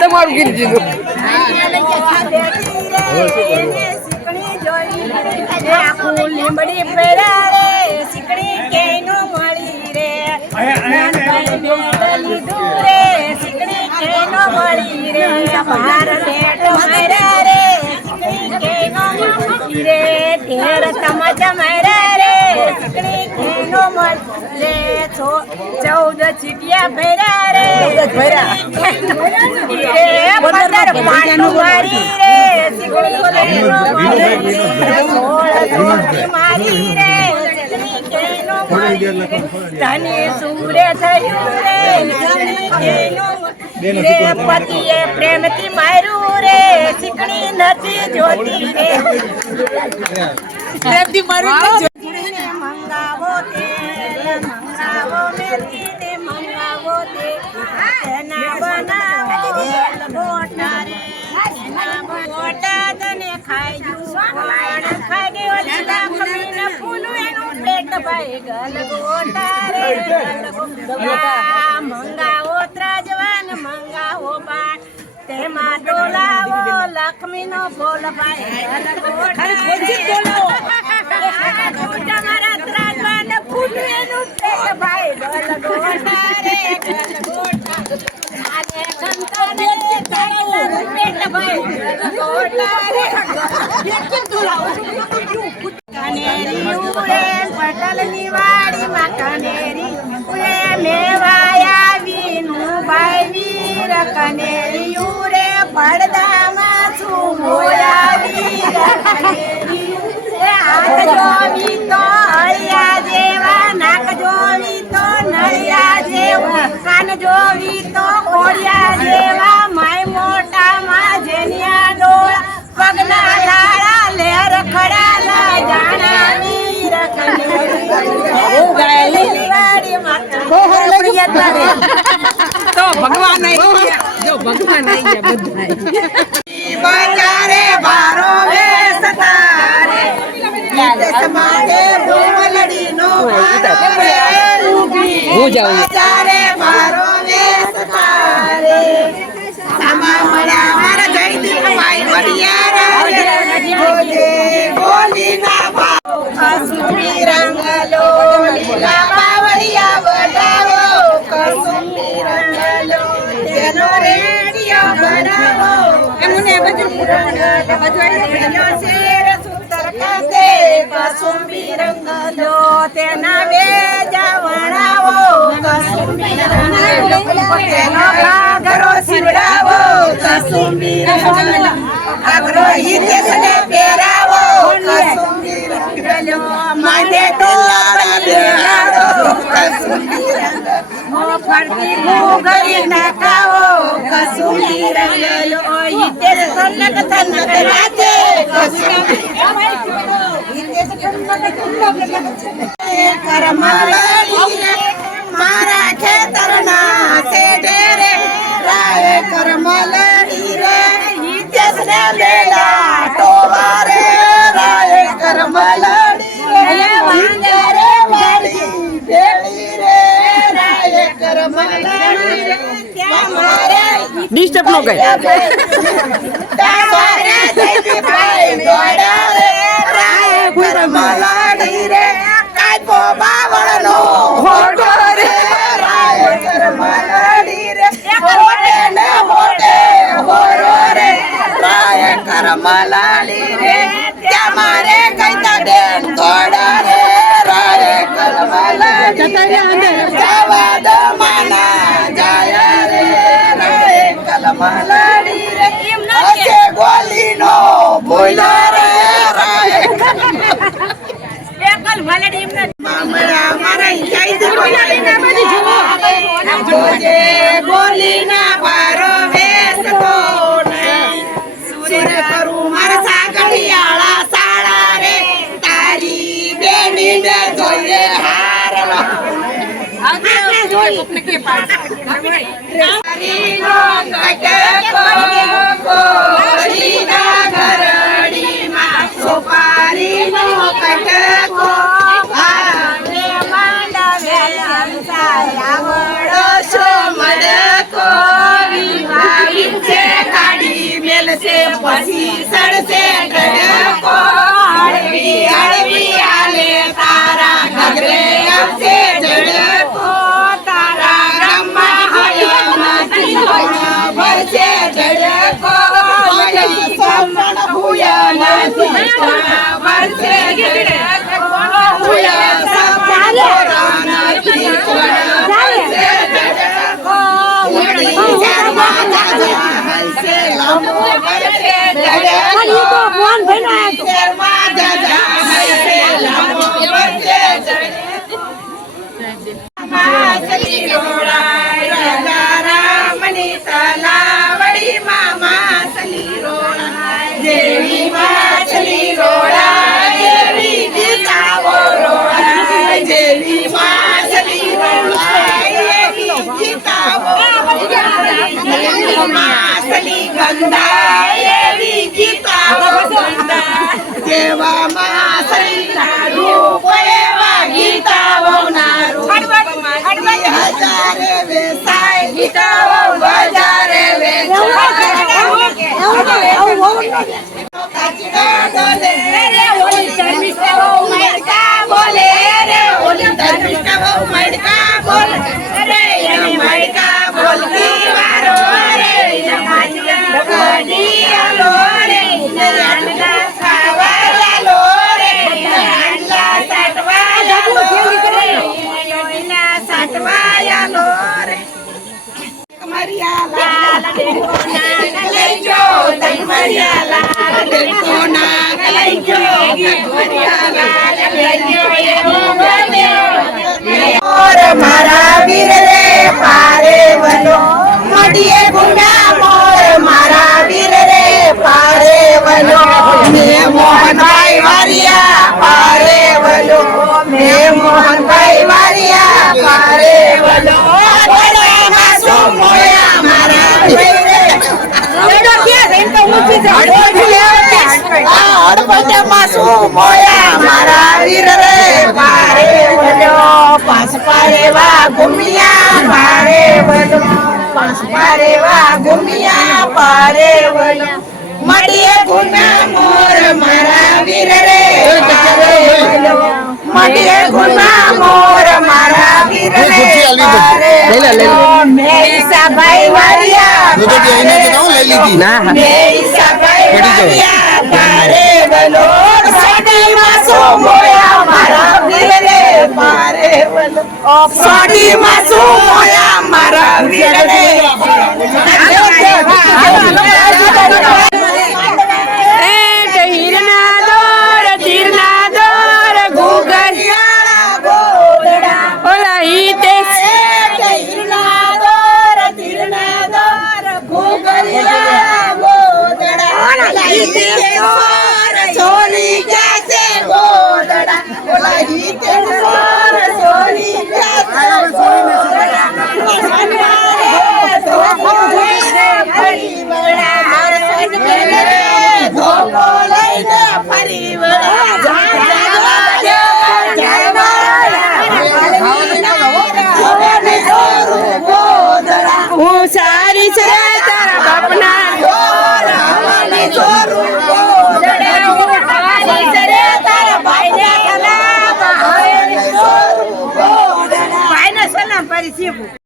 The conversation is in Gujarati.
તમારું ગીત જીધું લીમડી પેરા રે શીકડી કે નો મળી રે લીધું રે શીકડી કે નો મળી રે માર પેટ મારા રે શીકડી કે નો મળી રે ઢેર સમજ મારા રે શીકડી કે નો મળી રે 14 ચીટિયા ભર્યા રે 15 પાનું મારી રે શીકડી કે નો મળી રે મારી રે તને સૂરે થયું રે પતિએ પ્રેમથી માર્યું રે શીકણી નથી જોતી રે પ્રેમથી માર્યું મંગાવો તેલ મંગાવો મેથી ને મંગાવો તેના બનાવો ગોટા રે ગોટા તને ખાઈ જુ ખાઈ ગયો લાખમીને ફૂલું એનું પેટ ભાઈ ગલ ગોટા રે મંગાવો ત્રાજવાન મંગાવો બાટ તેમાં ડોલાવો લક્ષ્મીનો બોલ ભાઈ ગલ ગોટા તમારા ત્રાજવાન ફૂલું એનું પેટ ભાઈ ગલ ગોટા રે ગલ ગોટા આને સંતાને તારું પેટ ભાઈ ગલ ગોટા રે કનેરી ઉડે પટલની વાડીમાં કનેરી ઉડે મેવાયા વીનું ભાઈ વીર કનેરી ઉડે પડદામાં છું મોયા વીર કનેરી ઉડે હાથ જોવી તો હળિયા જેવા નાક જોવી તો નળિયા જેવા કાન જોવી તો કોળિયા જેવા માય મોટામાં જેનિયા ડોળા પગના લાળા લેર ખડાલા જાણા વીર તો ભગવાન જો ભગવાન આવી ગયા બધા બજારે બારો વેસતારે સમાડે બોમલડી નો હું જાઉં બજારે બારો વેસતારે સામા મળ્યા મારા જયદીપ ભાઈ વડિયારા બોલી ના ભાવ કસુંબી રંગલો લીલા બાવળિયા વડાવો કસુંબી રંગલો તેનો રેડિયો બનાવો એમને બધું રેડિયો શેર સુતર કાતે કસુંબી રંગલો તેના બે જાવણાવો કસુંબી રંગલો તેનો ઘાઘરો સિવડાવો કસુંબી રંગલો આગરો હિતેશને પહેરાવો કસુંબી રંગલો માંડે ટોળા બેહાડો કસુંબી રંગલો ફરતી ઘૂઘરી નાખાવો કસુંબી રંગલો હિતેશ કનક થનક નાચે હિતેશ કરમલડી મારા ખેતરના સેઢે રે રાય કરમલડી રે હિતેશને મેલા ટોવા રે રાય કરમલડી રે વાંદરે વાડી ભેળી રે રાય કરમલડી રે તમારે ડિસ્ટર્બ નો કરે તમારે જયદી ભાઈ દોડા રે રાય કરમલડી રે કાપો બાવળનો હોડો રે રાય કરમલડી રે હોડે ને હોડે હોરો રે રાય કરમલડી રે તમારે કઈતા બેન દોડા રે રાય કરમલડી જવાદ માના જાય રે રાય કરમલડી રે હસે ગોલી નો બોલો રે રાય એકલ ભલડી એમને મામરા મારા જયદી બોલી ના બધી જોજે બોલી ના બારો વેસ તો નહીં સુર કરું મારા સાગડિયાળા સાળા રે તારી બેની ને જોઈએ હારલો આગે જોઈ કોને કે પાડ તારી નો કટકો કોરી ના ઘરડી માં સોપારી નો કટકો ઝડકો વળી સમણ હુયા નથી વર્ષે ઝડકો હુયા સમણ નથી વર્ષે ઝડકો વળી શર્મા દાદા હલસે લાંબો વર્ષે ઝડકો શર્મા દાદા હલસે લાંબો વર્ષે ઝડકો માસલી રોડાય રાજા રામની તલાવડી માસલી રોડાય જેવી માછલી રોડાય એવી ગીતાઓ રોડાય જેવી માછલી રોડાય એવી ગીતાઓ જેવી માછલી ગંધાય એવી ગીતાઓ ગંધાય જેવા માછલી ના રૂપ એવા ગીતાઓ ના રૂપ હજારે વેસાય ગીતાઓ બજારે વેચાય કાચડા ડોલે રે ઓલી ધર્મિષ્ઠ બહુ મડકા બોલે રે ઓલી ધર્મિષ્ઠ બહુ મડકા બોલે રે મડકા બોલતી વારો રે માજગા ગડી આલો રે આંડલા ખાવા લાલો રે આંડલા સાટવા લાલો રે ઓઈના સાટવા લાલો રે કમરિયા લાલ દેખો નાગ લઈજો તઈ મરિયા લાલ દેખો નાગ લઈજો કમરિયા લાલ લઈજો એવો બન્યો મોર મારા વીર રે પારે વનો મડીએ ગુંડા મોર મારા વીર રે પારે વનો મે મોહનભાઈ વારિયા પારે વનો મે મોહનભાઈ વારિયા પારે વનો મડીએ ગુના મોર મારા વીર રે મડીએ ગુના મોર મારા વીર રે મે ઈસાભાઈ વારિયા મે ઈસાભાઈ વારિયા પારે વલો સાડી માસો મોયા મારા વીર રે પારે વલો સાડી માસો મોયા મારા વીર રે સોરી જાસે ગોદડા ઓલા હીતે સોર સોરી જાસે ગોદડા ધોકો લઈને ફરી વળા માર સોન મેલે ધોકો લઈને ફરી વળા હું સારી છે તારા બાપના જોર હવાની જોરું ભાઈને સલામ કરી શીખું